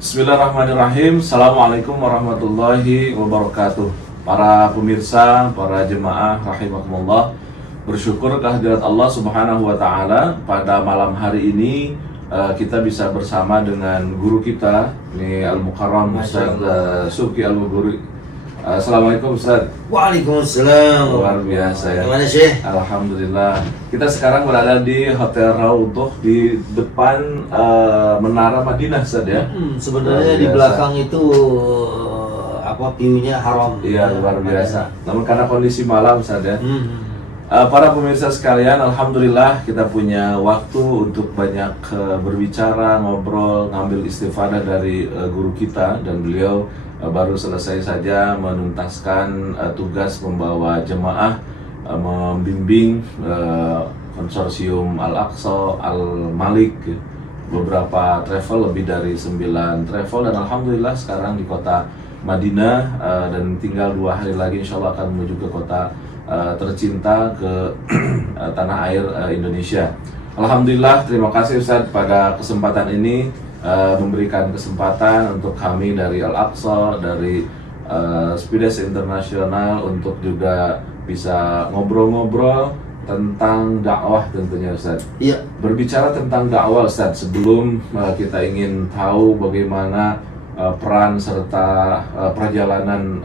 Bismillahirrahmanirrahim. Assalamualaikum warahmatullahi wabarakatuh. Para pemirsa, para jemaah rahimakumullah, bersyukur kehadirat Allah Subhanahu wa taala pada malam hari ini kita bisa bersama dengan guru kita, ini Al-Mukarram Ustaz Subki Al-Ghuri. Assalamualaikum Ustaz. Waalaikumsalam. Luar biasa ya. Gimana Syekh? Alhamdulillah. Kita sekarang berada di Hotel Raudhoh di depan Menara Madinah Ustaz ya. Sebenarnya di belakang itu view-nya haram. Iya, luar biasa. Namun karena kondisi malam Ustaz ya. Para pemirsa sekalian, alhamdulillah kita punya waktu untuk banyak berbicara, ngobrol, ngambil istifadah dari guru kita, dan beliau baru selesai saja menuntaskan tugas membawa jemaah membimbing konsorsium Al-Aqsa, Al-Malik, beberapa travel, lebih dari 9 travel, dan alhamdulillah sekarang di kota Madinah, dan tinggal 2 hari lagi insya Allah akan menuju ke kota tercinta, ke tanah air Indonesia. Alhamdulillah, terima kasih Ustadz pada kesempatan ini, memberikan kesempatan untuk kami dari Al-Aqsa, dari Spides Internasional, untuk juga bisa ngobrol-ngobrol tentang dakwah tentunya Ustadz. Iya. Berbicara tentang dakwah Ustadz, sebelum kita ingin tahu bagaimana peran serta perjalanan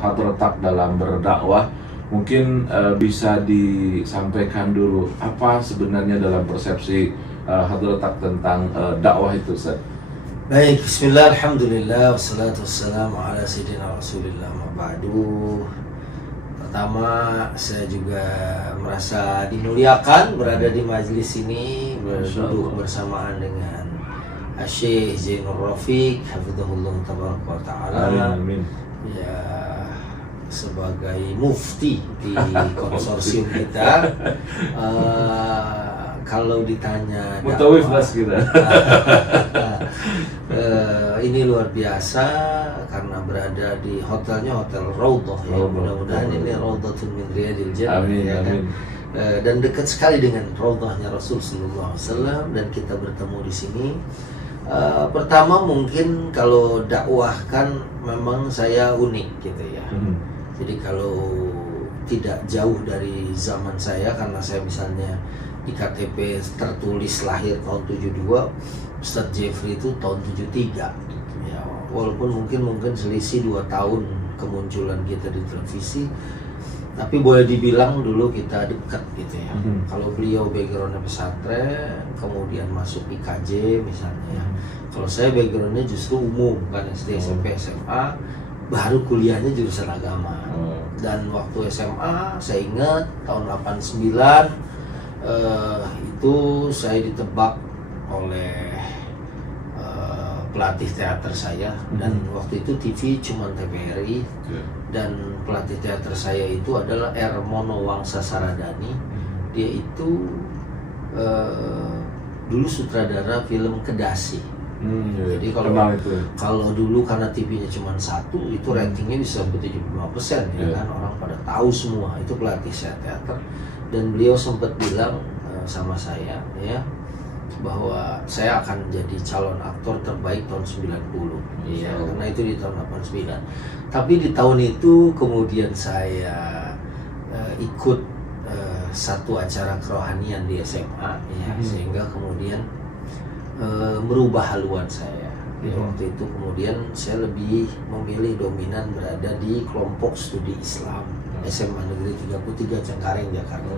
Hadratak dalam berdakwah, mungkin bisa disampaikan dulu apa sebenarnya dalam persepsi Hadratak tentang dakwah itu Ustaz. Baik, bismillah, alhamdulillah, wassalatu wassalamu ala sayyidina rasulillah, ma'ba'du. Pertama, saya juga merasa dimuliakan berada di majelis ini, duduk bersamaan dengan Syekh Zainur Rafiq hafizahullah tabaraka wa ta'ala. Amin. Ya, sebagai mufti di konsorsium kita. Kalau ditanya mutawif mas kita. Ini luar biasa karena berada di hotelnya Hotel Raudhoh ya. Mudah-mudahan ini Raudhatun min Riyadil Jannah. Amin, ya kan? amin. Dan dekat sekali dengan Raudhahnya Rasul sallallahu alaihi wasallam, dan kita bertemu di sini. Pertama mungkin kalau dakwah kan memang saya unik gitu ya. Jadi kalau tidak jauh dari zaman saya, karena saya misalnya di KTP tertulis lahir tahun 72, Ustadz Jeffrey itu tahun 73 ya, walaupun mungkin selisih 2 tahun kemunculan kita di televisi, tapi boleh dibilang dulu kita dekat gitu ya. Kalau beliau backgroundnya pesantren, kemudian masuk IKJ misalnya ya. Kalau saya backgroundnya justru umum, kan SD, SMP, SMA, baru kuliahnya jurusan agama. Dan waktu SMA saya ingat tahun 89 itu saya ditebak oleh pelatih teater saya, dan waktu itu TV cuma TVRI, dan pelatih teater saya itu adalah Ermono Wangsa Saradani. Dia itu dulu sutradara film Kedasi. Jadi kalau dulu karena TV-nya cuma 1, itu ratingnya bisa sampai 75% ya kan, orang pada tahu semua itu pelatih saya teater. Dan beliau sempat bilang sama saya ya, bahwa saya akan jadi calon aktor terbaik tahun 90 ya, karena itu di tahun 89. Tapi di tahun itu kemudian saya ikut satu acara kerohanian di SMA ya, sehingga kemudian merubah haluan saya. Waktu itu kemudian saya lebih memilih dominan berada di kelompok studi Islam SMA Negeri 33 Cengkareng, Jakarta.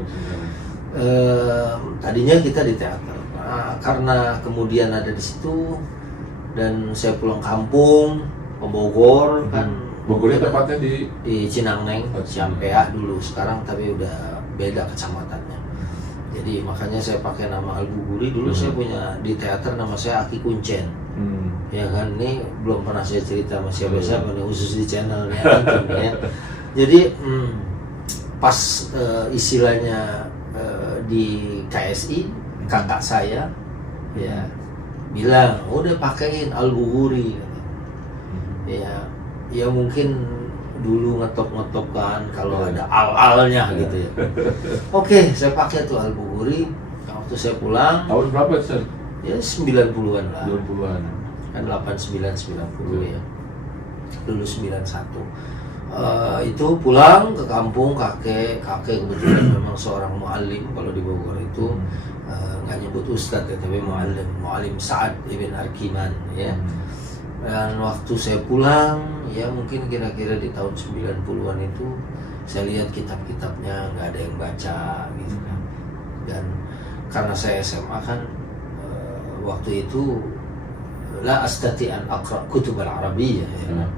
Tadinya kita di teater. Nah, karena kemudian ada di situ dan saya pulang kampung ke Bogor kan. Bogornya tepatnya di Cinangneng, Ciampea dulu. Sekarang tapi udah beda kecamatannya. Jadi makanya saya pakai nama Al-Ghuri. Dulu saya punya di teater nama saya Aki Kuncen. Ya kan, ini belum pernah saya cerita sama siapa-siapa nih, khusus di channelnya ya. Jadi pas istilahnya di KSI, kakak saya ya bilang udah pakein Al-Ghuri. Ya mungkin dulu ngetop kan kalau ada al-alnya gitu ya. Oke, saya pakai tuh Al-Ghuri. Waktu saya pulang tahun berapa Ustaz? ya 90-an lah. 90-an. kan 89-90 ya, lulus 91. Itu pulang ke kampung, kakek kebetulan memang seorang muallim. Kalau di Bogor itu nggak nyebut ustadz ya, tapi muallim Sa'ad ibn Arkiman ya. Dan waktu saya pulang ya mungkin kira-kira di tahun 90-an itu saya lihat kitab-kitabnya nggak ada yang baca gitu kan. Dan karena saya SMA kan waktu itu la astati an aqra kutub al-arabiyyah ya.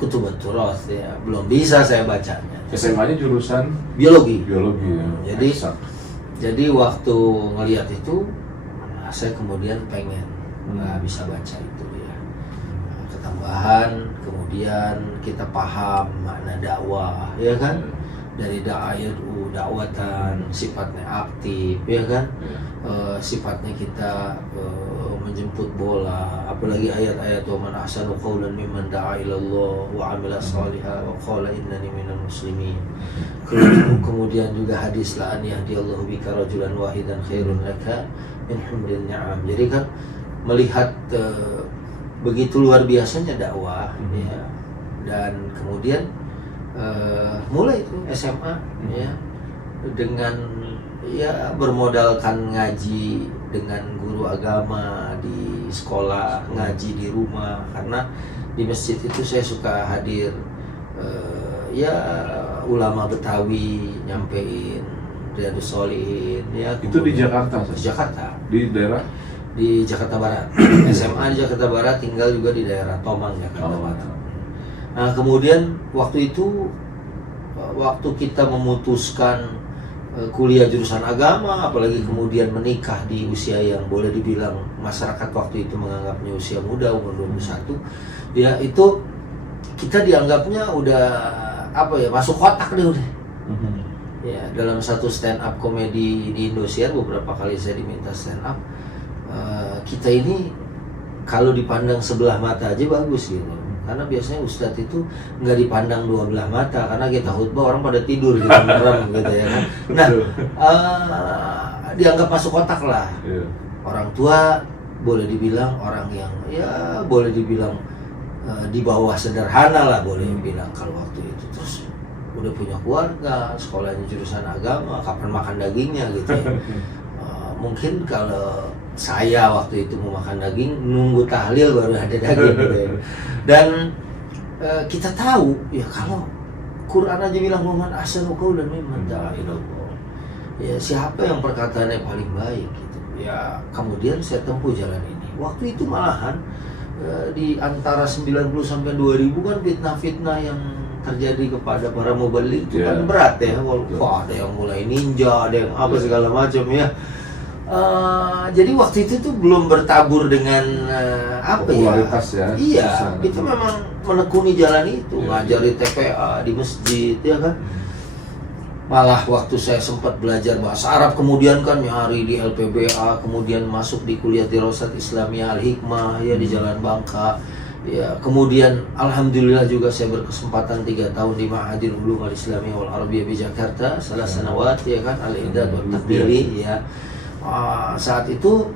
Kutub at-turath ya, belum bisa saya bacanya. SMA-nya jurusan biologi ya. Jadi waktu ngelihat itu saya kemudian pengen bisa baca itu ya. Ketambahan kemudian kita paham makna dakwah ya kan, dari dakwatan sifatnya aktif ya kan, sifatnya kita menjemput bola, apalagi ayat-ayat wa man ahsanu qawlan mimman da'a ila Allah wa 'amila shalihan wa qala innani minal muslimin. Kemudian juga hadis la an yahdiyallahu bika rajulan wahidan khairun laka min humrin ni'am. Jadi kan melihat begitu luar biasanya dakwah ya. Dan kemudian mulai itu SMA ya, dengan ya bermodalkan ngaji dengan guru agama di sekolah, ngaji di rumah, karena di masjid itu saya suka hadir ya ulama Betawi nyampein Riyadhus Shalihin ya. Itu di Jakarta? Di Jakarta. Di daerah? Di Jakarta Barat. SMA di Jakarta Barat, tinggal juga di daerah Tomang, Jakarta Barat. Nah kemudian waktu itu, waktu kita memutuskan kuliah jurusan agama, apalagi kemudian menikah di usia yang boleh dibilang masyarakat waktu itu menganggapnya usia muda, umur 21 ya, itu kita dianggapnya udah apa ya, masuk kotak deh udah. Ya, dalam satu stand up komedi di Indosiar beberapa kali saya diminta stand up, kita ini kalau dipandang sebelah mata aja bagus gitu. Karena biasanya ustadz itu nggak dipandang dua belah mata, karena kita khutbah orang pada tidur gitu, merem gitu ya kan. Nah, dianggap masuk kotak lah. Orang tua boleh dibilang orang yang ya boleh dibilang di bawah sederhana lah, boleh bilang kalau waktu itu. Terus udah punya keluarga, sekolahnya jurusan agama, kapan makan dagingnya gitu ya. Mungkin kalau saya waktu itu mau makan daging, nunggu tahlil baru ada daging gitu ya. Dan kita tahu ya, kalau Quran aja bilang waman ahsanu qawlan mimman da'a ila Allah. Ya siapa yang perkataannya paling baik gitu. Ya kemudian saya tempuh jalan ini. Waktu itu malahan di antara 90 sampai 2000 kan fitnah-fitnah yang terjadi kepada para mubaligh itu kan berat ya. Wah, ada yang mulai ninja, ada yang apa segala macam ya. Jadi waktu itu tuh belum bertabur dengan apa ya? Iya, itu memang menekuni jalan itu, ngajari TPA di masjid ya kan. Malah waktu saya sempat belajar bahasa Arab, kemudian kan nyari di LPBA, kemudian masuk di kuliah Dirasat Islamiyah Al-Hikmah ya di Jalan Bangka. Ya, kemudian alhamdulillah juga saya berkesempatan 3 tahun di Ma'hadil Ulum Al-Islamiyah wal Arabiyyah di Jakarta, salah sanawat ya kan, Al-Idad wa Taqbili ya. Saat itu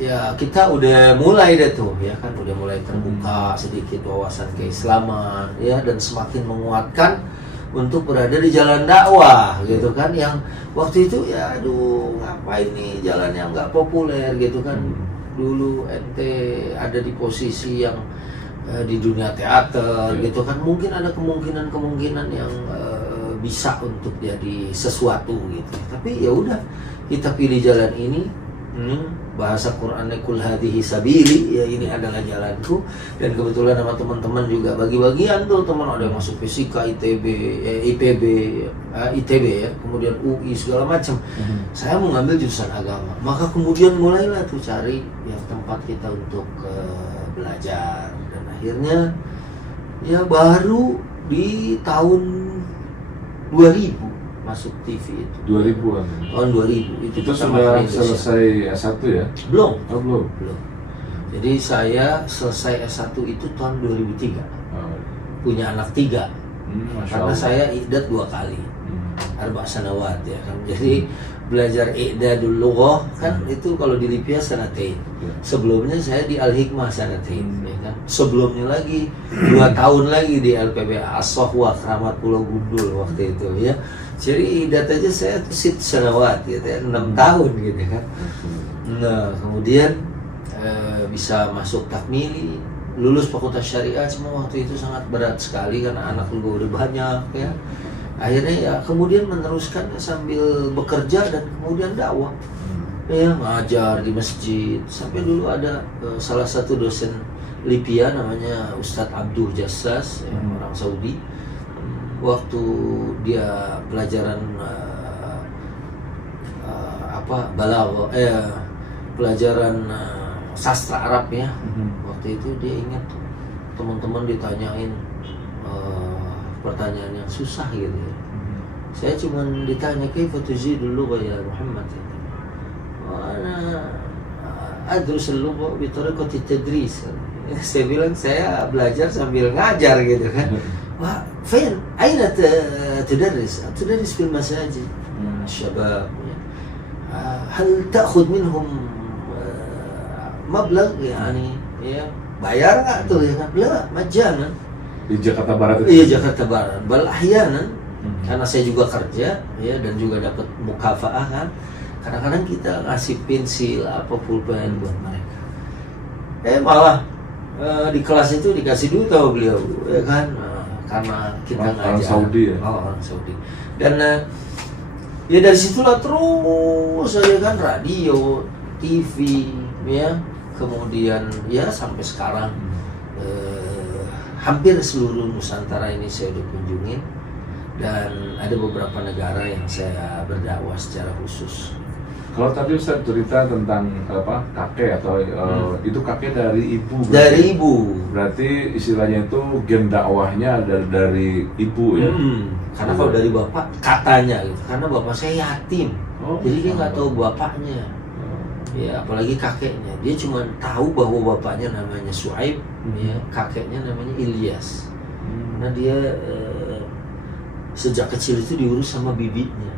ya kita udah mulai deh tuh ya kan, udah mulai terbuka sedikit wawasan keislaman ya, dan semakin menguatkan untuk berada di jalan dakwah gitu kan, yang waktu itu ya aduh ngapain nih jalan yang nggak populer gitu kan. Dulu ente ada di posisi yang di dunia teater gitu kan, mungkin ada kemungkinan yang bisa untuk jadi sesuatu gitu, tapi ya udah kita pilih jalan ini. Bahasa Qur'annya kul hadhihi sabili, ya ini adalah jalanku. Dan kebetulan sama teman-teman juga bagi-bagian tuh, teman ada yang masuk fisika, ITB, IPB, ITB ya, kemudian UI segala macam. Saya mau ngambil jurusan agama, maka kemudian mulailah tuh cari ya tempat kita untuk belajar. Dan akhirnya ya baru di tahun 2000 masuk TV itu. 2000-an. Tahun 2000 itu sudah selesai S1 ya? Belum. Oh, belum. Jadi saya selesai S1 itu tahun 2003. Punya anak 3. Karena saya iddat 2 kali. arba' sanawat ya kan. Jadi belajar i'dadul lughah kan itu kalau di Libya sanatain. Sebelumnya saya di Al-Hikmah sanatain ya kan. Sebelumnya lagi 2 tahun lagi di LPBA As-Sohwa Keramat Pulau Gundul waktu itu ya. Jadi idat aja saya sit sanawat gitu ya, 6 tahun gitu kan. Nah, kemudian bisa masuk takmili, lulus fakultas syariah, semua waktu itu sangat berat sekali karena anak juga udah banyak ya. Akhirnya ya kemudian meneruskan sambil bekerja dan kemudian dakwah ya, ngajar di masjid sampai dulu ada salah satu dosen Libya namanya Ustadz Abdul Jassas ya, orang Saudi. Waktu dia pelajaran pelajaran sastra Arab ya, waktu itu dia ingat teman-teman ditanyain pertanyaan yang susah gitu ya. Saya cuma ditanya kaifa tujidul lugha ya Muhammad. Ana adrus al-lugha bi tariqati tadris. Saya bilang saya belajar sambil ngajar gitu kan. Wah, فين أين تدرس؟ تدرس في المساجد الشباب. هل تأخذ منهم مبلغ يعني ya bayar nggak tuh ya kan? La, majanan. Di Jakarta Barat itu? Iya, Jakarta Barat. Bal ahyanan, karena saya juga kerja ya dan juga dapat mukafaah kan. Kadang-kadang kita ngasih pensil apa pulpen buat mereka. Malah di kelas itu dikasih duit sama beliau ya kan. Karena kita ngajar orang Saudi ya? Orang Saudi. Dan ya dari situlah terus saja kan radio, TV ya. Kemudian ya sampai sekarang hampir seluruh Nusantara ini saya udah kunjungin, dan ada beberapa negara yang saya berdakwah secara khusus. Kalau tadi Ustaz cerita tentang kakek atau itu kakek dari ibu. Dari ibu. Berarti istilahnya itu gen dakwahnya dari ibu ya. Karena kalau dari bapak katanya gitu, karena bapak saya yatim, jadi dia nggak tahu bapaknya. Ya apalagi kakeknya, dia cuma tahu bahwa bapaknya namanya Suaib, ya kakeknya namanya Ilyas. Karena dia sejak kecil itu diurus sama bibinya.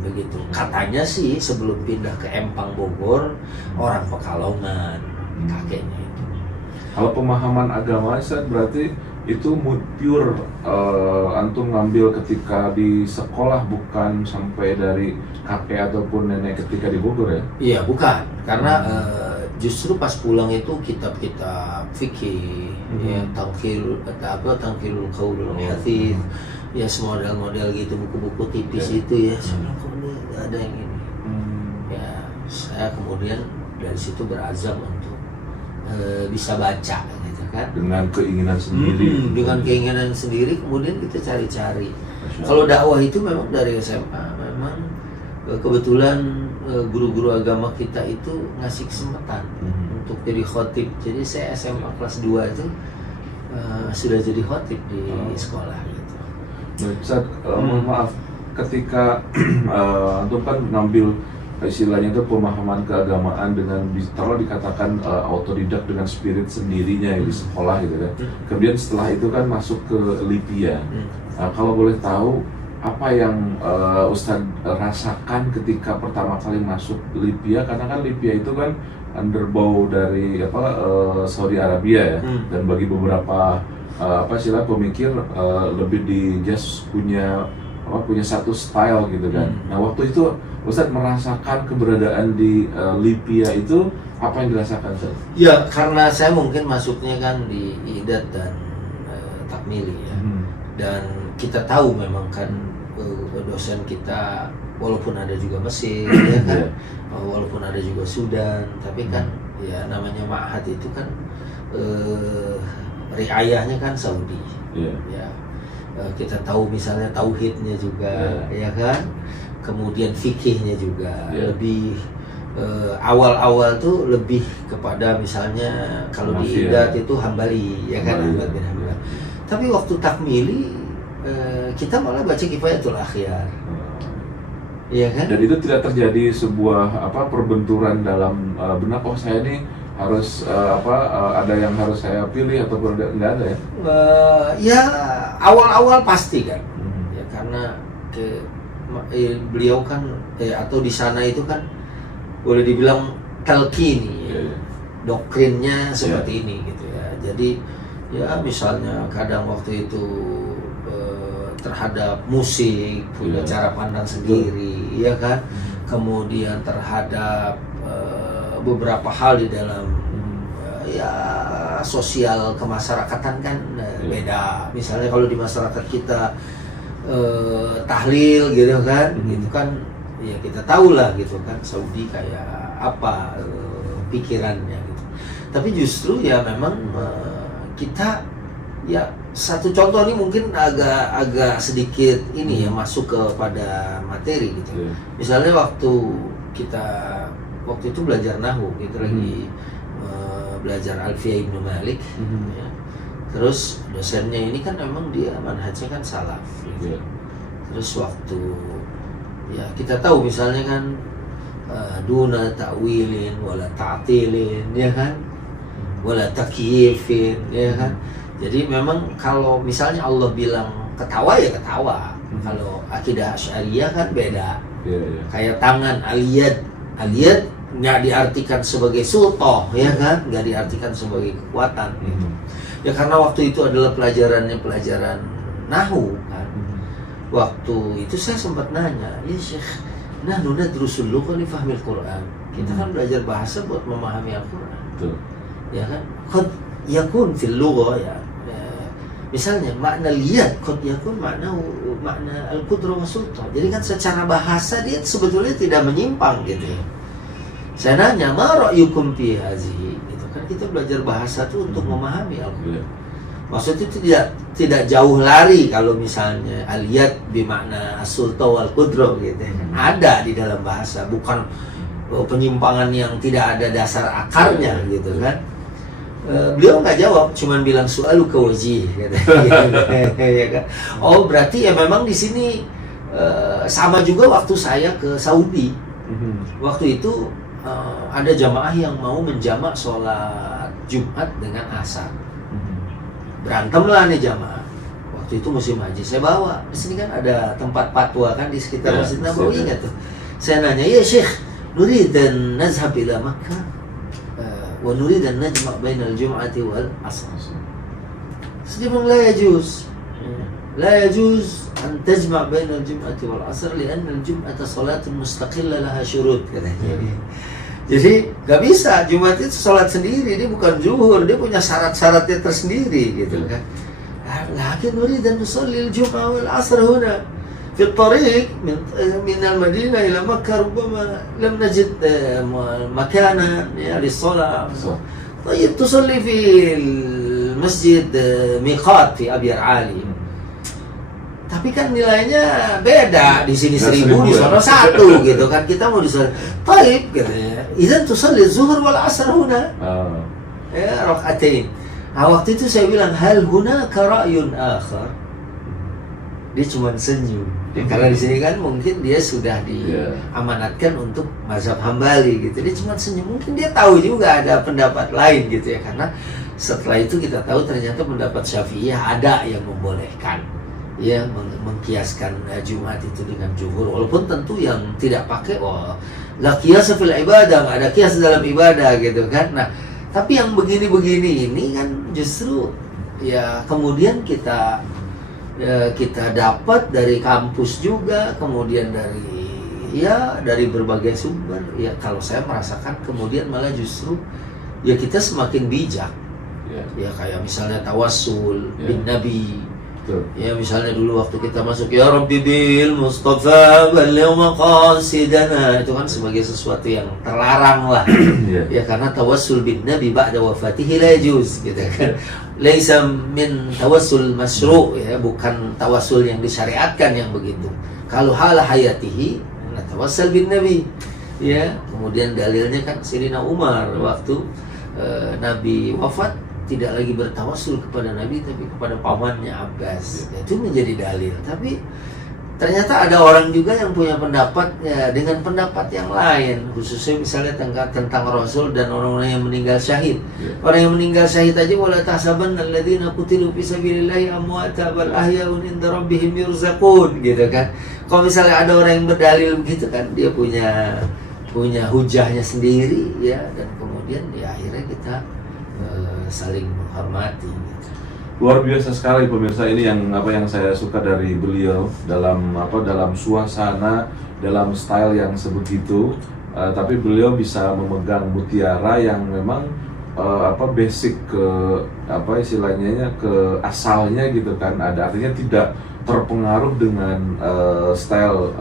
Begitu. Katanya sih sebelum pindah ke Empang Bogor, orang Pekalongan kakeknya itu. Kalau pemahaman agama Ustaz berarti itu pure antum ngambil ketika di sekolah, bukan sampai dari kakek ataupun nenek ketika di Bogor ya? Iya, bukan. Karena justru pas pulang itu kitab-kitab fikih, ya tangkilul qaulul hadits, ya model-model gitu, buku-buku tipis itu ya. Sebenarnya kok ini ada yang ini. Ya, saya kemudian dari situ berazam untuk bisa baca gitu kan. Dengan keinginan sendiri. Dengan keinginan sendiri kemudian kita cari-cari. Kalau dakwah itu memang dari SMA memang kebetulan guru-guru agama kita itu ngasih kesempatan untuk jadi khotib. Jadi saya SMA kelas 2 itu sudah jadi khotib di sekolah gitu. Ustaz, mohon maaf, ketika antum kan ngambil istilahnya itu pemahaman keagamaan dengan kalau dikatakan autodidak dengan spirit sendirinya ya, di sekolah gitu kan. Kemudian setelah itu kan masuk ke Libya. Kalau boleh tahu apa yang Ustadz rasakan ketika pertama kali masuk Libya, karena kan Libya itu kan underbow dari Saudi Arabia ya, dan bagi beberapa pemikir lebih di just punya satu style gitu kan. Nah waktu itu Ustadz merasakan keberadaan di Libya itu, apa yang dirasakan Ustadz? Ya karena saya mungkin masuknya kan di idat dan takmili ya, dan kita tahu memang kan dosen kita walaupun ada juga Mesir ya kan, walaupun ada juga Sudan, tapi kan ya namanya ma'had itu kan riayahnya kan Saudi ya. Kita tahu misalnya tauhidnya juga ya kan, kemudian fikihnya juga lebih awal-awal tuh lebih kepada misalnya kalau di idat itu Hambali ya kan, Ahmad bin Hanbal. Tapi waktu takmili kita malah baca Kifayatul Akhyar, ya kan? Dan itu tidak terjadi sebuah perbenturan dalam benak, saya nih harus ada yang harus saya pilih atau nggak ada ya? Ya awal-awal pasti kan, ya karena beliau kan atau di sana itu kan boleh dibilang talqini, doktrinnya seperti ini gitu ya. Jadi ya misalnya kadang waktu itu terhadap musik punya cara pandang sendiri, ya kan. Kemudian terhadap beberapa hal di dalam ya sosial kemasyarakatan kan beda. Misalnya kalau di masyarakat kita tahlil gitu kan, itu kan ya kita tahu lah gitu kan Saudi kayak apa pikirannya gitu. Tapi justru ya memang kita ya satu contoh ini mungkin agak sedikit ini ya masuk kepada materi gitu. Misalnya waktu itu belajar nahwu gitu lagi belajar Alfiyah Ibnu Malik ya. Terus dosennya ini kan memang dia manhajnya kan salaf gitu. Terus waktu ya kita tahu misalnya kan duna ta'wilin wala ta'tilin ya kan, wala takyifin ya kan. Jadi memang kalau misalnya Allah bilang ketawa ya ketawa. Kalau akidah Asy'ariyah kan beda. Kayak tangan aliyad nggak diartikan sebagai sultoh ya kan, nggak diartikan sebagai kekuatan gitu. Ya karena waktu itu adalah pelajaran nahwu kan. Waktu itu saya sempat nanya, ya Syekh, nahnu nadrusul lugha li fahmil Qur'an. Kita kan belajar bahasa buat memahami Al-Qur'an. Ya kan? Qad yakun fil lugha ya. Misalnya makna liyad qad yakun makna al-qudrah wa sultah. Jadi kan secara bahasa dia sebetulnya tidak menyimpang gitu ya. Saya nanya, ma ra'yukum fi hazihi? Gitu kan kita belajar bahasa itu untuk memahami Al-Qur'an. Maksudnya itu tidak jauh lari kalau misalnya aliyat bimakna as-sulta wal qudrah gitu. Ada di dalam bahasa, bukan penyimpangan yang tidak ada dasar akarnya gitu kan. Beliau nggak jawab, cuman bilang soalu ke wajih gitu. Ya kan? Oh berarti ya memang di sini sama juga waktu saya ke Saudi. Waktu itu ada jamaah yang mau menjamak sholat Jumat dengan asar. Berantem lah nih jamaah. Waktu itu musim haji, saya bawa. Di sini kan ada tempat fatwa kan di sekitar Masjid Nabawi kan tuh. Saya nanya, ya Syekh, nurid dan nazhab ila Makkah wa nurid dan najma' bainal jum'ati wal asr. Dia bilang la yajuz. La yajuz an tajma' bainal jum'ati wal asr li'anna al-jum'ata salatun mustaqillah laha syurut katanya. Jadi gak bisa, Jumat itu sholat sendiri, dia bukan zuhur, dia punya syarat-syaratnya tersendiri gitu kan. Lakin nurid an nusalli al-jum'ah wal asr huna fi at-tariq min al-Madinah ila Makkah rubbama lam najid makanan ya lis-shalah. Tayyib tusalli fi al-masjid miqat fi Abyar Ali. Tapi kan nilainya beda, di sini 1000, di sana 1 gitu kan. Kita mau di sana taib gitu ya. Idzan tusalli zuhur wal asr huna. Ya, rakaatain. Nah, waktu itu saya bilang hal hunaka ra'yun akhar. Dia cuma senyum. Karena di sini kan mungkin dia sudah diamanatkan untuk mazhab Hambali gitu. Dia cuma senyum. Mungkin dia tahu juga ada pendapat lain gitu ya. Karena setelah itu kita tahu ternyata pendapat Syafi'iyah ada yang membolehkan ya mengkiaskan Jumat itu dengan zuhur, walaupun tentu yang tidak pakai la qiyas fil ibadah, nggak ada kias dalam ibadah gitu kan. Nah tapi yang begini-begini ini kan justru ya kemudian kita dapat dari kampus juga, kemudian dari berbagai sumber ya. Kalau saya merasakan kemudian malah justru ya kita semakin bijak ya kayak misalnya tawassul bin Nabi. Ya misalnya dulu waktu kita masuk ya Rabbi bil Mustafa balligh maqasidana, itu kan sebagai sesuatu yang terlarang lah. Ya karena tawassul bin Nabi ba'da wafatihi la yajuz gitu kan. Laisa min tawassul masyru' ya, bukan tawassul yang disyariatkan yang begitu. Kalau hal hayatihi tawassal bin Nabi. Ya, kemudian dalilnya kan Sayyidina Umar waktu Nabi wafat tidak lagi bertawassul kepada Nabi tapi kepada pamannya Abbas. Itu menjadi dalil. Tapi ternyata ada orang juga yang punya pendapat ya, dengan pendapat yang lain, khususnya misalnya tentang Rasul dan orang-orang yang meninggal syahid. Orang yang meninggal syahid aja, wala tahsabanna alladziina qutilu fi sabilillahi amwaata bal ahyaun inda rabbihim yurzaqun, gitu kan. Kalau misalnya ada orang yang berdalil begitu kan, dia punya hujahnya sendiri ya, dan kemudian ya akhirnya kita saling menghormati gitu. Luar biasa sekali pemirsa, ini yang saya suka dari beliau dalam suasana, dalam style yang sebegitu, tapi beliau bisa memegang mutiara yang memang basic ke istilahnya ke asalnya gitu kan, ada artinya tidak terpengaruh dengan style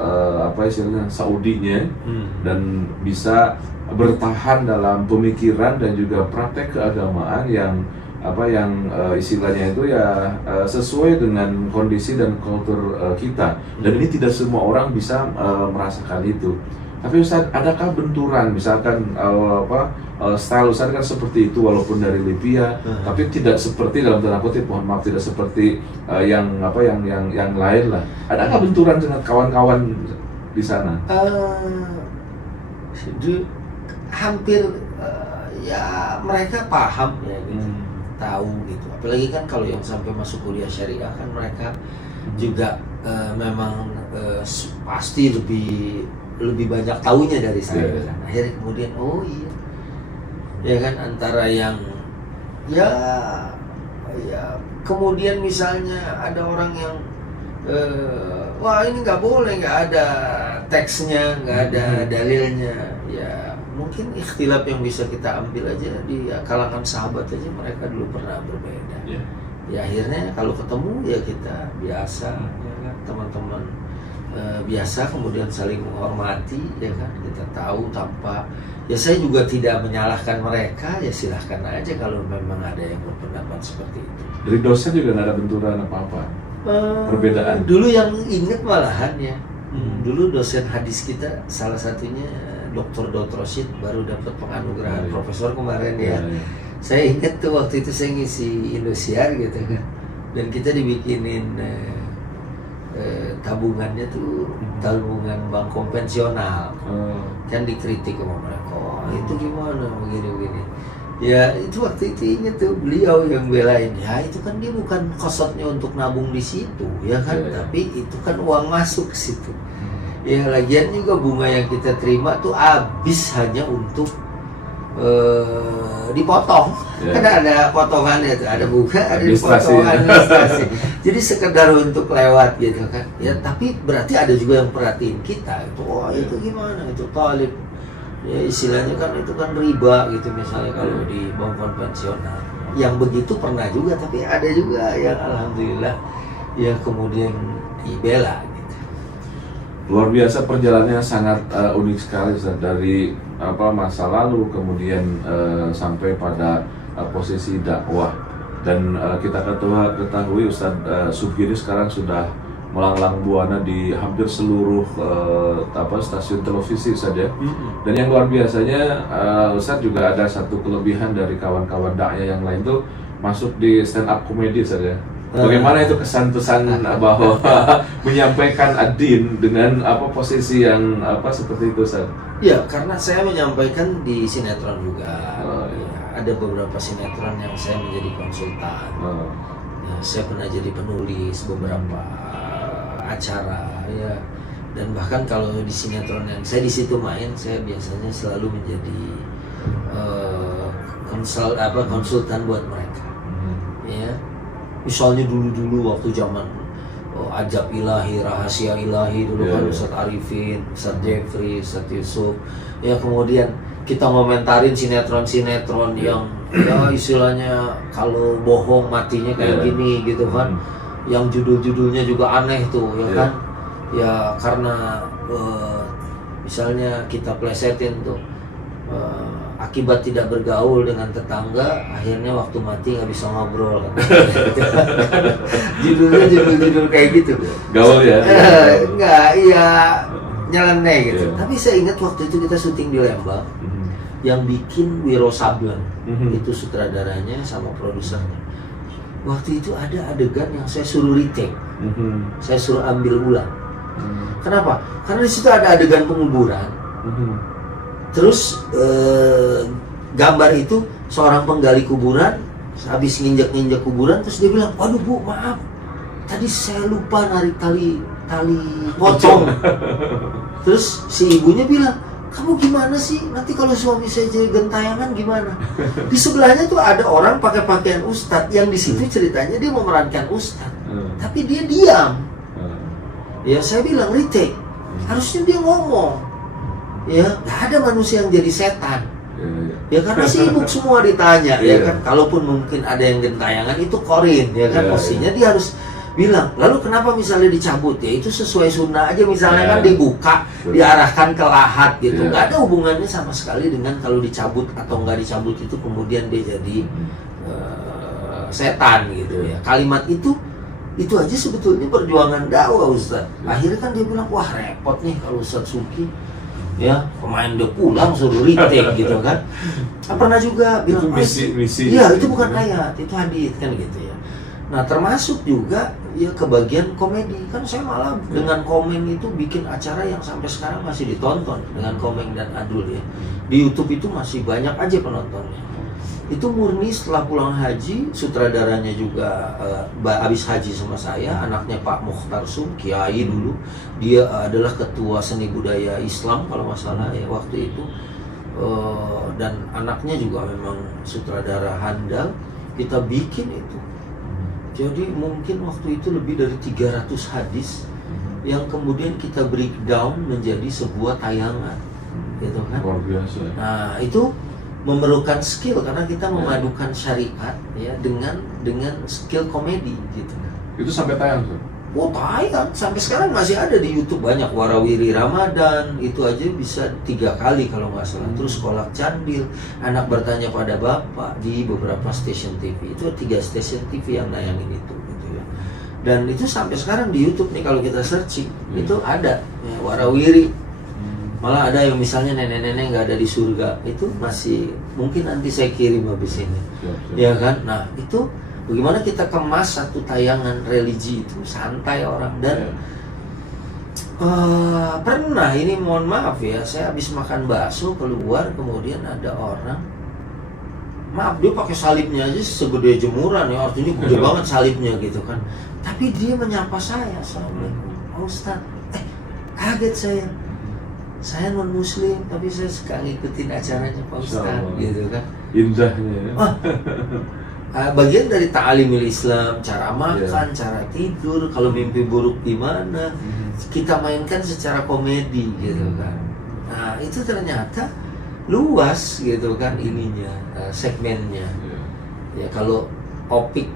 istilahnya Saudinya, dan bisa bertahan dalam pemikiran dan juga praktek keagamaan yang istilahnya itu ya sesuai dengan kondisi dan kultur kita, dan ini tidak semua orang bisa merasakan itu. Tapi Ustaz, adakah benturan misalkan style Ustaz kan seperti itu walaupun dari Libya, tapi tidak seperti dalam tanda kutip, mohon maaf, tidak seperti yang lain lah. Adakah benturan dengan kawan-kawan di sana? Hampir ya mereka paham ya gitu. Tahu gitu, apalagi kan kalau yang sampai masuk kuliah syariah kan mereka juga memang pasti lebih banyak tahunya dari saya kan. Akhirnya kemudian oh iya ya kan, antara yang ya kemudian misalnya ada orang yang wah ini nggak boleh, nggak ada teksnya, nggak ada dalilnya, ya mungkin ikhtilaf yang bisa kita ambil aja di kalangan sahabat aja, mereka dulu pernah berbeda. Ya akhirnya kalau ketemu ya kita biasa, ya kan, teman-teman biasa, kemudian saling menghormati, ya kan, kita tahu tanpa, ya saya juga tidak menyalahkan mereka, ya silahkan aja kalau memang ada yang berpendapat seperti itu. Dari dosen juga nggak ada benturan apa-apa? Perbedaan? Dulu yang inget malahan ya, dulu dosen hadis kita salah satunya Dr. Daud Rosyid baru dapat penganugerahan profesor kemarin ya. Saya ingat tuh waktu itu saya ngisi Indosiar gitu kan, dan kita dibikinin tabungannya tuh tabungan bank konvensional. Kan dikritik sama mereka, oh itu gimana begini. Ya itu waktu itu ingat tuh beliau yang belain, ya itu kan dia bukan kosotnya untuk nabung di situ ya kan, tapi itu kan uang masuk ke situ. Ya lagian juga bunga yang kita terima tuh habis hanya untuk dipotong. Kan ada potongannya tuh, ada bunga, ada dipotong, administrasi. Jadi sekedar untuk lewat gitu kan. Ya tapi berarti ada juga yang perhatiin kita itu, oh itu gimana, itu talib. Ya istilahnya kan itu kan riba gitu misalnya kalau di bank konvensional. Yang begitu pernah juga, tapi ada juga yang alhamdulillah ya kemudian dibela. Luar biasa, perjalanannya sangat unik sekali Ustaz, dari masa lalu kemudian sampai pada posisi dakwah, dan kita ketahui Ustaz Subgiri sekarang sudah melanglang buana di hampir seluruh stasiun televisi saja. Dan yang luar biasanya Ustaz juga ada satu kelebihan dari kawan-kawan dakwah yang lain tuh masuk di stand up comedy saja. Bagaimana itu kesan-pesan bahwa menyampaikan ad-din dengan posisi yang seperti itu, Ustaz? Ya, karena saya menyampaikan di sinetron juga. Ya, ada beberapa sinetron yang saya menjadi konsultan. Ya, saya pernah jadi penulis beberapa acara ya. Dan bahkan kalau di sinetron yang saya di situ main, saya biasanya selalu menjadi konsultan buat mereka. Ya. Misalnya dulu waktu zaman Ajab Ilahi, Rahasia Ilahi dulu kan Ustadz Arifin, Ustadz Jeffrey, Ustadz Yusuf. Ya kemudian kita ngomentarin sinetron-sinetron yang ya istilahnya kalau bohong matinya kayak gini gitu kan. Yang judul-judulnya juga aneh tuh ya kan. Ya karena misalnya kita plesetin tuh akibat tidak bergaul dengan tetangga, akhirnya waktu mati nggak bisa ngobrol kan. Judul kayak gitu. Gaul ya? Enggak, iya nyeleneh gitu. Tapi saya ingat waktu itu kita syuting di Lembang, yang bikin Wiro Sableng, itu sutradaranya sama produsernya. Waktu itu ada adegan yang saya suruh retake, saya suruh ambil ulang. Kenapa? Karena di situ ada adegan penguburan. Terus gambar itu seorang penggali kuburan habis nginjak kuburan, terus dia bilang, waduh Bu, maaf, tadi saya lupa narik tali pocong. Terus si ibunya bilang, kamu gimana sih? Nanti kalau suami saya jadi gentayangan gimana? Di sebelahnya tuh ada orang pakai pakaian ustadz yang di situ ceritanya dia memerankan ustadz, tapi dia diam. Ya saya bilang retake, harusnya dia ngomong. Ya nggak ada manusia yang jadi setan. Ya karena sibuk semua ditanya, ya kan. Kalaupun mungkin ada yang gentayangan itu korin, ya kan. Mestinya dia harus bilang. Lalu kenapa misalnya dicabut? Ya itu sesuai sunnah aja. Misalnya kan dibuka, diarahkan ke lahat gitu. Nggak ada hubungannya sama sekali dengan kalau dicabut atau nggak dicabut itu kemudian dia jadi setan gitu ya. Kalimat itu aja sebetulnya perjuangan dakwah Ustaz. Akhirnya kan dia bilang, wah repot nih kalau Ustaz Subki, ya pemain dia pulang suruh retake gitu kan. Pernah juga bilang, misi iya itu bukan ayat, itu hadits kan gitu ya. Nah termasuk juga ya ke bagian komedi. Kan saya malah dengan komen itu bikin acara yang sampai sekarang masih ditonton dengan Komeng dan Adul ya. Di YouTube itu masih banyak aja penontonnya. Itu murni setelah pulang haji, sutradaranya juga habis haji sama saya, anaknya Pak Mukhtar Sum, kiai dulu. Dia adalah ketua seni budaya Islam kalau nggak salah ya waktu itu. Dan anaknya juga memang sutradara handal. Kita bikin itu. Jadi mungkin waktu itu lebih dari 300 hadis yang kemudian kita breakdown menjadi sebuah tayangan, gitu kan? Luar biasa. Nah itu memerlukan skill karena kita memadukan syariat ya dengan skill komedi gitu. Itu sampai tayang tuh? Oh tayang, sampai sekarang masih ada di YouTube banyak. Warawiri Ramadan itu aja bisa 3 kali kalau nggak salah. Terus Kolak Candil, Anak Bertanya Pada Bapak di beberapa stasiun TV. Itu 3 stasiun TV yang nayangin itu gitu ya. Dan itu sampai sekarang di YouTube nih kalau kita searching itu ada ya, Warawiri. Malah ada yang misalnya nenek-nenek nggak ada di surga, itu masih mungkin nanti saya kirim habis ini, ya kan? Nah itu bagaimana kita kemas satu tayangan religi itu santai orang dan pernah ini mohon maaf ya, saya habis makan bakso keluar kemudian ada orang, maaf dia pakai salibnya aja segede jemuran ya, artinya gede banget salibnya gitu kan, tapi dia menyapa saya, Assalamualaikum Pak Ustadz, kaget saya non muslim tapi saya suka ngikutin acaranya Pak Ustadz gitu kan. Indahnya ya. Bagian dari ta'alimil Islam, cara makan, cara tidur, kalau mimpi buruk gimana, kita mainkan secara komedi gitu kan. Nah itu ternyata luas gitu kan ininya, segmennya. Ya kalau Opik,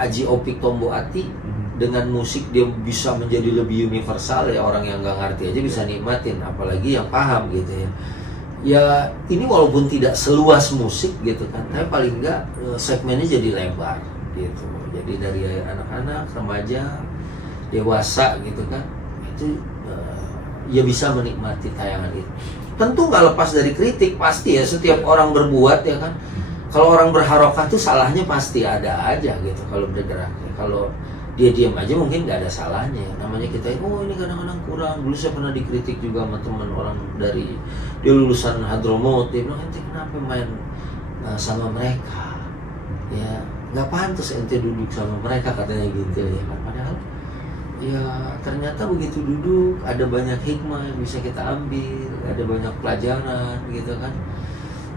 Aji Opik Tombo Ati dengan musik dia bisa menjadi lebih universal ya, orang yang nggak ngerti aja bisa nikmatin, apalagi yang paham gitu ya. Ya ini walaupun tidak seluas musik gitu kan, tapi paling nggak segmennya jadi lebar gitu. Jadi dari anak-anak, remaja, dewasa gitu kan, itu ya bisa menikmati tayangan itu. Tentu nggak lepas dari kritik, pasti ya setiap orang berbuat ya kan. Kalau orang berharokat tuh salahnya pasti ada aja gitu kalau bergerak. Kalau dia diam aja mungkin nggak ada salahnya. Namanya kita, oh ini kadang-kadang kurang. Dulu saya pernah dikritik juga sama teman orang dari, dia lulusan Hadromaut, dia bilang, ente kenapa main sama mereka? Ya nggak pantas ente duduk sama mereka katanya gitu ya kan. Padahal ya ternyata begitu duduk ada banyak hikmah yang bisa kita ambil, ada banyak pelajaran gitu kan.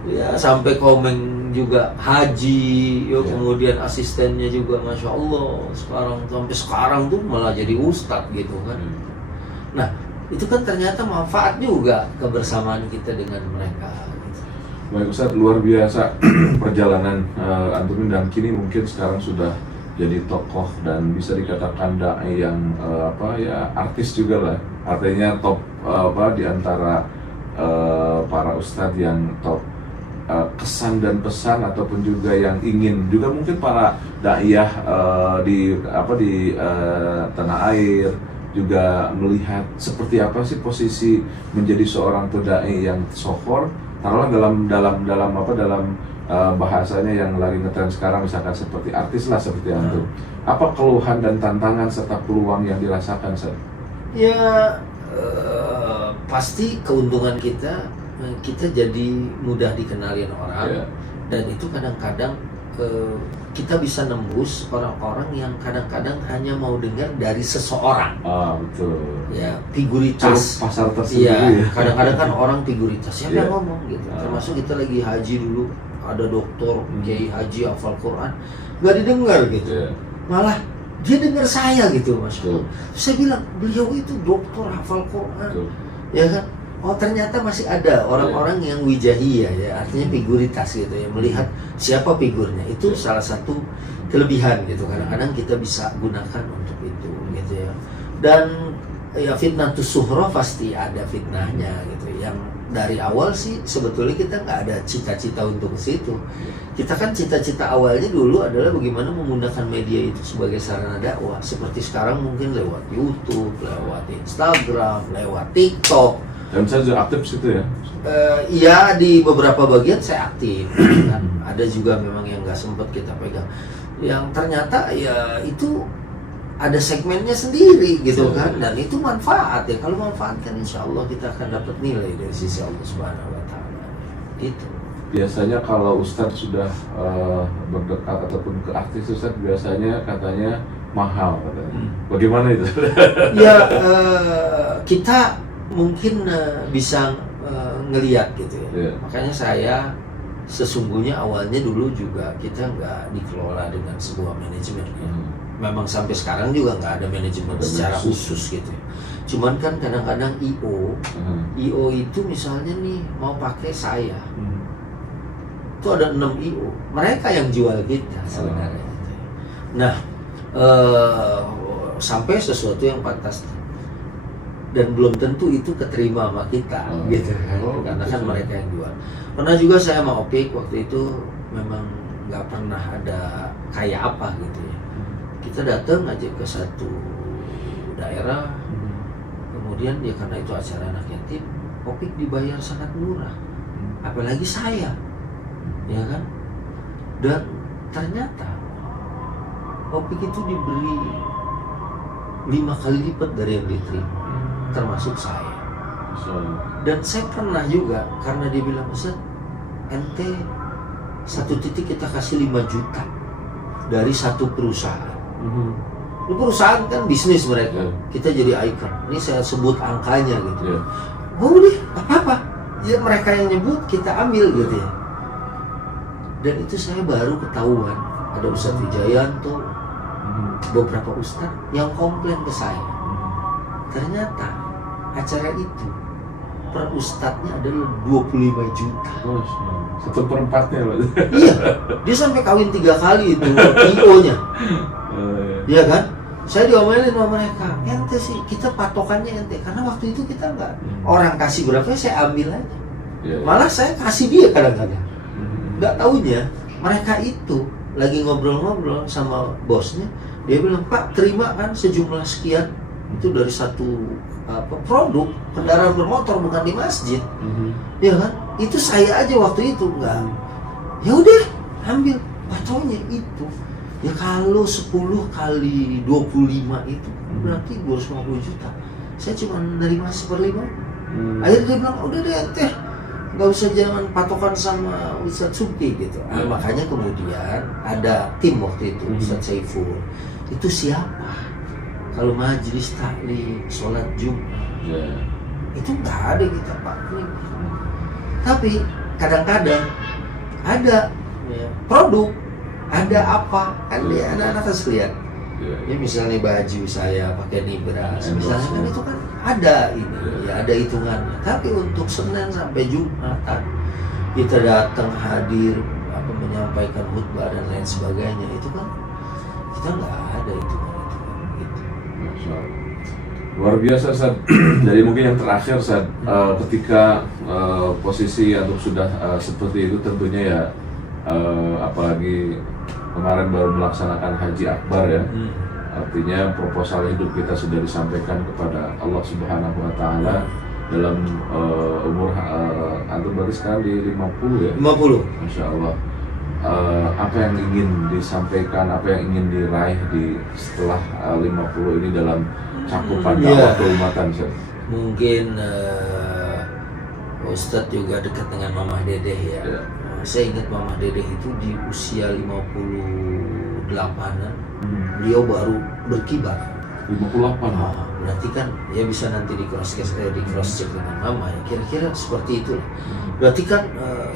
Ya sampai Komeng juga haji, ya kemudian asistennya juga masya Allah sampai sekarang tuh malah jadi ustadz gitu kan. Nah itu kan ternyata manfaat juga kebersamaan kita dengan mereka. Gitu. Baik Ustadz, luar biasa perjalanan antum dan kini mungkin sekarang sudah jadi tokoh dan bisa dikatakan dai yang artis juga lah. Artinya top di antara para ustadz yang top. Kesan dan pesan ataupun juga yang ingin juga mungkin para daiyah di tanah air juga melihat seperti apa sih posisi menjadi seorang dai yang sohor, taruhlah dalam bahasanya yang lagi ngetren sekarang misalkan seperti artis lah seperti itu. Apa keluhan dan tantangan serta peluang yang dirasakan, Ustaz? Ya pasti keuntungan kita jadi mudah dikenalin orang. Iya. Dan itu kadang-kadang kita bisa nembus orang-orang yang kadang-kadang hanya mau dengar dari seseorang. Betul. Ya, figuritas. Ceruk pasar tersendiri. Iya, kadang-kadang kan orang figuritas. Siapa Iya. yang ngomong gitu. Termasuk kita lagi haji dulu, ada dokter, kiai haji hafal Quran, nggak didengar gitu. Iya. Malah dia dengar saya gitu, Mas. Betul. Saya bilang, beliau itu dokter hafal Quran. Betul. Ya kan? Oh, ternyata masih ada orang-orang yang wijahiyah ya, artinya figuritas gitu ya, melihat siapa figurnya. Itu salah satu kelebihan gitu. Kadang-kadang kita bisa gunakan untuk itu gitu ya. Dan ya fitnah suhro pasti ada fitnahnya gitu. Yang dari awal sih sebetulnya kita nggak ada cita-cita untuk ke situ. Kita kan cita-cita awalnya dulu adalah bagaimana menggunakan media itu sebagai sarana dakwah. Seperti sekarang mungkin lewat YouTube, lewat Instagram, lewat TikTok. Dan saya juga aktif situ ya. Iya, di beberapa bagian saya aktif. Kan ada juga memang yang nggak sempat kita pegang. Yang ternyata ya itu ada segmennya sendiri gitu kan, dan itu manfaat ya. Kalau manfaatkan insya Allah kita akan dapat nilai dari sisi Allah Subhanahu Wa Taala. Itu. Biasanya kalau Ustadz sudah berdekat ataupun ke artis Ustadz biasanya katanya mahal katanya. Bagaimana itu? Ya kita mungkin bisa ngelihat gitu ya. Yeah. Makanya saya sesungguhnya awalnya dulu juga kita nggak dikelola dengan sebuah manajemen ya. Memang sampai sekarang juga nggak ada manajemen secara khusus gitu ya. Cuman kan kadang-kadang IO itu misalnya nih mau pakai saya, itu ada 6 IO, mereka yang jual kita sebenarnya gitu ya. Nah sampai sesuatu yang fantastis dan belum tentu itu keterima sama kita gitu kan, karena kan mereka yang jual. Pernah juga saya sama Opik waktu itu memang nggak pernah ada kayak apa gitu ya. Kita datang aja ke satu daerah, kemudian ya karena itu acara anak yatim, Opik dibayar sangat murah, apalagi saya, ya kan. Dan ternyata Opik itu diberi 5 kali lipat dari yang diterima, termasuk saya. Dan saya pernah juga, karena dia bilang, Ustaz, ente satu titik kita kasih 5 juta dari satu perusahaan. Ini perusahaan kan bisnis mereka, kita jadi icon. Ini saya sebut angkanya gitu. Oh udah, apa-apa. Ya mereka yang nyebut, kita ambil gitu ya. Dan itu saya baru ketahuan, ada Ustaz Wijayanto, beberapa ustaz yang komplain ke saya. Ternyata acara itu per ustadznya adalah 25 juta. 1/4-nya Pak. Iya, dia sampai kawin 3 kali itu IO-nya. Iya kan? Saya diomelin sama mereka, ente sih, kita patokannya ente. Karena waktu itu kita nggak, orang kasih berapa saya ambil aja. Malah saya kasih dia kadang-kadang. Nggak taunya mereka itu lagi ngobrol-ngobrol sama bosnya, dia bilang, Pak terima kan sejumlah sekian, itu dari satu produk kendaraan bermotor, bukan di masjid. Ya kan, itu saya aja waktu itu nggak, ya udah ambil patokannya itu. Ya kalau 10 kali 25 itu berarti 250 juta. Saya cuma nerima 1/5. Akhirnya dia bilang, udah deh teh, nggak usah, jangan patokan sama Ustadz Subki gitu. Makanya kemudian ada tim waktu itu, Ustadz Saiful. Itu siapa? Kalau majelis taklim, sholat Jumat, itu nggak ada kita pakai. Tapi kadang-kadang ada produk, ada apa, kan ya anak-anak harus lihat. Ya misalnya baju saya pakai Nibras, misalnya kan itu kan ada ini, ya ada hitungannya. Tapi untuk Senin sampai Jumatan kita datang hadir, menyampaikan khutbah dan lain sebagainya, itu kan kita nggak ada hitungan gitu. Luar biasa Ustaz. Jadi mungkin yang terakhir Ustaz, ketika posisi atau sudah seperti itu tentunya ya, apalagi kemarin baru melaksanakan Haji Akbar ya. Artinya proposal hidup kita sudah disampaikan kepada Allah Subhanahu Wa Taala dalam umur antum berarti sekarang di 50 ya? 50. Masya Allah. Apa yang ingin disampaikan, apa yang ingin diraih di setelah 50 ini dalam cakupan dakwah keumatan Ustaz? Mungkin Ustadz juga dekat dengan Mamah Dedeh ya. Saya ingat Mamah Dedeh itu di usia 58-an, beliau baru berkibar. 58. Berarti kan ya bisa nanti di cross check dengan Mama ya, kira-kira seperti itu. Berarti kan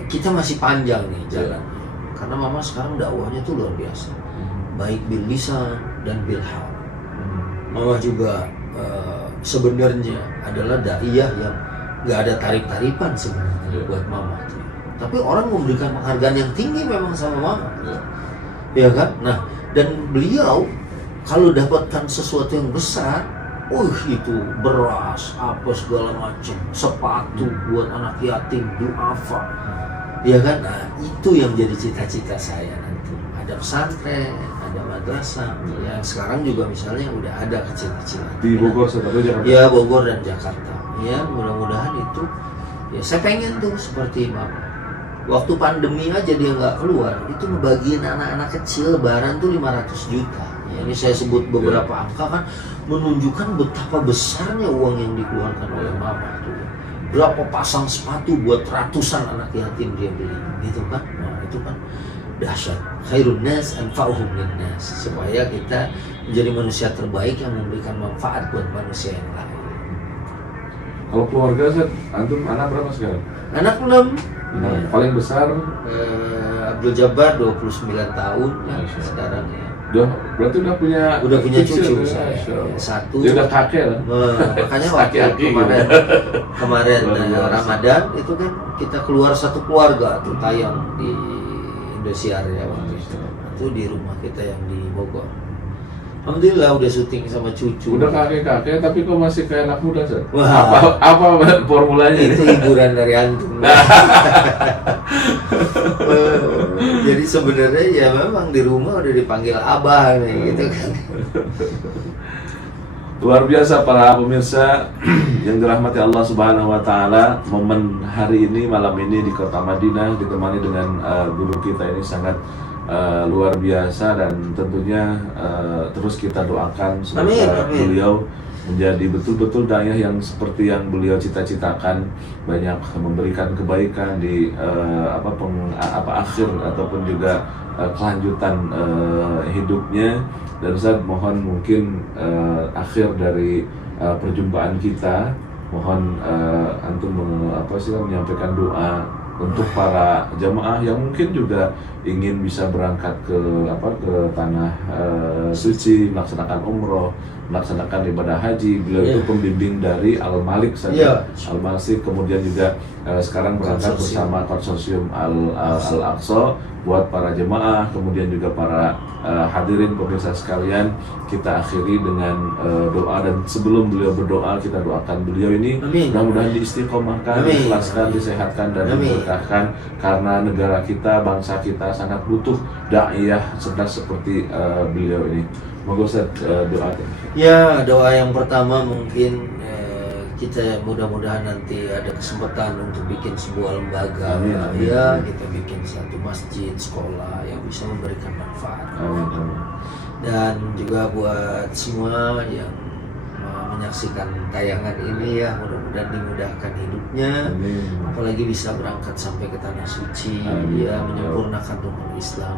kita masih panjang nih jalannya. Karena Mama sekarang dakwahnya tuh luar biasa, baik bil lisan dan bil hal. Mama juga sebenarnya adalah daiyah yang nggak ada tarif-tarifan sebenarnya buat Mama. Tapi orang memberikan penghargaan yang tinggi memang sama Mama, ya kan? Nah, dan beliau kalau dapatkan sesuatu yang besar, itu beras, apa segala macam, sepatu buat anak yatim, duafa, ya kan? Nah, itu yang jadi cita-cita saya nanti. Ada pesantren, ada madrasah, ya sekarang juga misalnya udah ada kecil-kecilan. Di Bogor atau Jakarta? Ya, Bogor dan Jakarta. Ya, mudah-mudahan itu, ya saya pengen tuh seperti Mama. Waktu pandemi aja dia nggak keluar, itu ngebagiin anak-anak kecil lebaran tuh 500 juta. Ya, ini saya sebut beberapa angka kan menunjukkan betapa besarnya uang yang dikeluarkan oleh Mama itu. Berapa pasang sepatu buat ratusan anak yatim dia beli, gitu kan? Nah, itu kan dahsyat. Khairun nas anfa'uhum linnas, supaya kita menjadi manusia terbaik yang memberikan manfaat buat manusia yang lain. Kalau keluarga Ustaz, antum anak berapa sekarang? Anak 6. Nah, paling besar Abdul Jabbar 29 tahun ya, sekarang ya. Berarti udah punya cucu saya. Satu. Dia udah kakek lah. Makanya waktu kemarin Ramadan itu kan kita keluar satu keluarga tuh tayang di Indosiar ya waktu itu di rumah kita yang di Bogor. Alhamdulillah udah syuting sama cucu. Udah kakek-kakek tapi kok masih kayak anak muda Ustaz? Apa formulanya? Itu hiburan dari antum. Jadi sebenarnya ya memang di rumah udah dipanggil abah nih gitu kan. Luar biasa para pemirsa yang dirahmati Allah Subhanahu wa taala, momen hari ini, malam ini di Kota Madinah ditemani dengan guru kita ini sangat luar biasa, dan tentunya terus kita doakan semoga beliau menjadi betul-betul dayah yang seperti yang beliau cita-citakan, banyak memberikan kebaikan di akhir ataupun juga kelanjutan hidupnya. Dan Ustaz, mohon mungkin akhir dari perjumpaan kita, mohon antum menyampaikan doa untuk para jamaah yang mungkin juga ingin bisa berangkat ke tanah suci, melaksanakan umroh, melaksanakan ibadah haji. Beliau itu pembimbing dari Al-Malik saja, Al-Masih, kemudian juga sekarang berangkat bersama konsorsium Al-Aqsa buat para jemaah, kemudian juga para hadirin pemirsa sekalian. Kita akhiri dengan doa, dan sebelum beliau berdoa kita doakan beliau ini mudah-mudahan diistiqomahkan, diikhlaskan, disehatkan dan diberkahkan, karena negara kita, bangsa kita sangat butuh daiyah cerdas seperti beliau ini. Monggo Ustaz, doa. Ya, doa yang pertama mungkin kita mudah-mudahan nanti ada kesempatan untuk bikin sebuah lembaga. Ya, kita bikin satu masjid, sekolah yang bisa memberikan manfaat. Dan juga buat semua yang menyaksikan tayangan ini, ya mudah-mudahan dimudahkan hidupnya. Apalagi bisa berangkat sampai ke tanah suci, ya menyempurnakan rukun Islam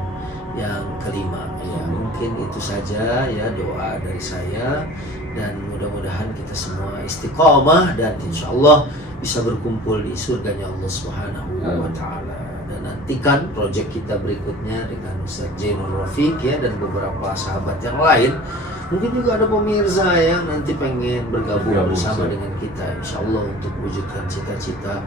yang kelima. Ya mungkin itu saja ya doa dari saya, dan mudah-mudahan kita semua istiqomah dan insya Allah bisa berkumpul di surganya Allah Subhanahu wa Ta'ala. Dan nantikan proyek kita berikutnya dengan Ustaz Zainul Rafiq ya, dan beberapa sahabat yang lain. Mungkin juga ada pemirsa yang nanti pengen bergabung bersama dengan kita, insya Allah, untuk wujudkan cita-cita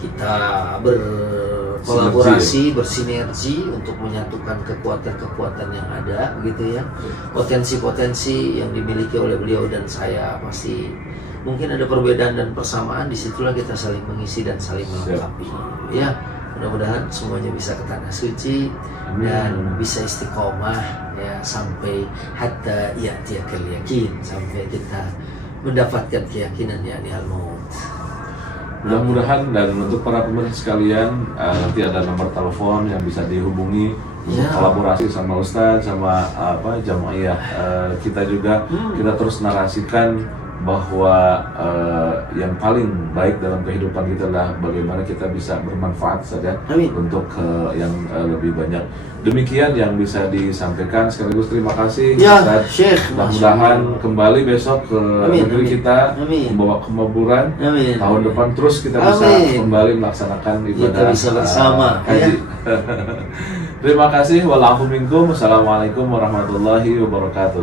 kita berkolaborasi, bersinergi untuk menyatukan kekuatan-kekuatan yang ada, gitu ya. Potensi-potensi yang dimiliki oleh beliau dan saya pasti mungkin ada perbedaan dan persamaan, disitulah kita saling mengisi dan saling melengkapi. Ya, mudah-mudahan semuanya bisa ke tanah suci dan bisa istiqomah ya sampai hatta ya'tiyakal yakin, sampai kita mendapatkan keyakinan yakni al-maut. Mudah-mudahan, dan untuk para pemirsa sekalian, nanti ada nomor telepon yang bisa dihubungi untuk Ya. kolaborasi sama Ustadz, sama jamaah kita juga. Kita terus narasikan bahwa yang paling baik dalam kehidupan kita adalah bagaimana kita bisa bermanfaat saja Amin. untuk yang lebih banyak. Demikian yang bisa disampaikan. Sekaligus terima kasih Ya, Ustadz. Syekh. Mudah-mudahan kembali besok ke Amin, negeri amin. kita, Amin. membawa kemakmuran. Amin. Tahun depan terus kita bisa Amin. kembali melaksanakan ibadah Kita bisa bersama, haji. Terima kasih. Wassalamualaikum warahmatullahi wabarakatuh.